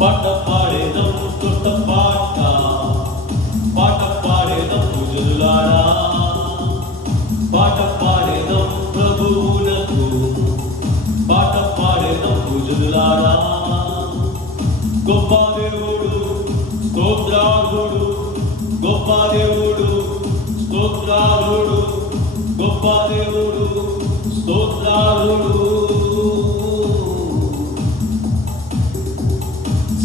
పాట పాడేదం కొత్త పాట, పాట పాడేదం పూజలారా, పాట పాడేదం ప్రభువునకు, పాట పాడేదం పూజలారా. గొప్ప దేవుడు స్తోత్రార్హుడు, గొప్ప దేవుడు స్తోత్రార్హుడు, గొప్ప దేవుడు స్తోత్రార్హుడు.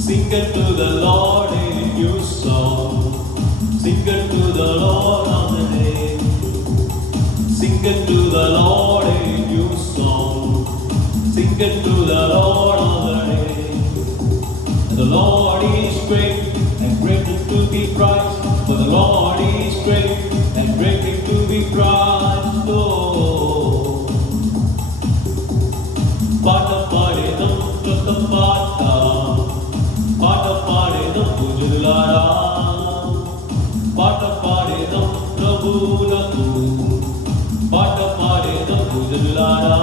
Sing unto the Lord a new song, sing unto the Lord on the day, sing unto the Lord a new song, sing unto the Lord on the day. The Lord is great and greatly to be praised, for the Lord is great and greatly to be praised. Oh, பாட்ட பாடேதம் கொத்த பாட்டா, பாட்ட பாடேதம் பூஜலாரா, பாட்ட பாடேதம் பிரபுனకు, பாட்ட பாடேதம் పూజలారా.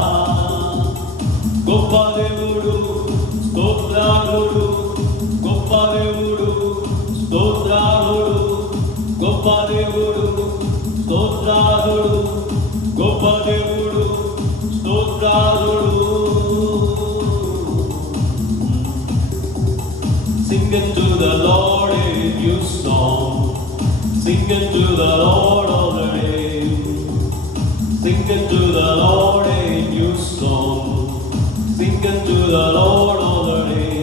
గొప్ప దేవుడు స్తోత్రార్హుడు, గొప్ప దేవుడు స్తోత్రార్హుడు, గొప్ప దేవుడు స్తోత్రార్హుడు, గొప్ప దేవుడు స్తోత్రార్హుడు. Sing unto the Lord a new song, sing unto the Lord all the day, sing unto the Lord a new song, sing unto the Lord all the day.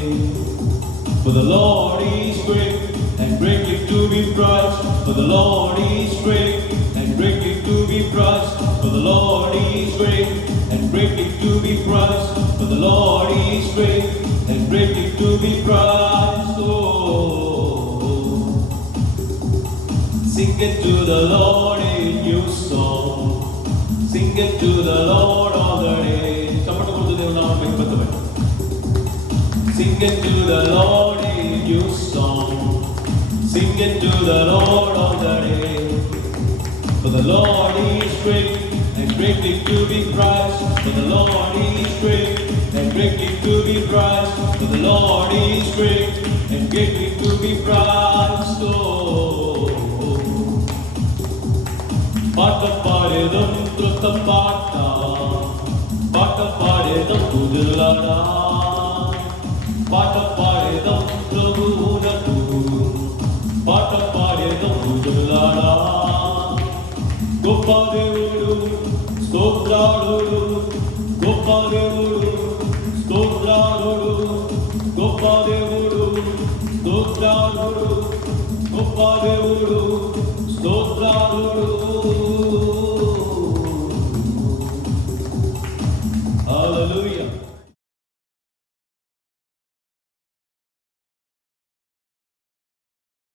For the Lord is great and greatly to be praised, for the Lord is great and greatly to be praised, for the Lord is great and greatly to be praised, for the Lord is great and greatly to be praised. Oh, sing it to the Lord a new song, sing it to the Lord all the day. Somebody go to the Lord. Sing it to the Lord a new song, sing it to the Lord all the day. For the Lord is great and greatly to be praised, for the Lord is great and greatly to be praised, for the Lord is great and greatly to be praised. Oh, பாட்ட பாடேதம் கொத்த பாட்டா, பாட்ட பாடேதம் பூஜலாரா, பாட்ட பாடேதம் பிரபுனకు, பாட்ட பாடేదం పూజలారా. గొప్ప దేవుడు స్తోత్రార్హుడు, గొప్ప దేవుడు స్తోత్రార్హుడు, గొప్ప దేవుడు స్తోత్రార్హుడు, గొప్ప దేవుడు స్తోత్రార్హుడు.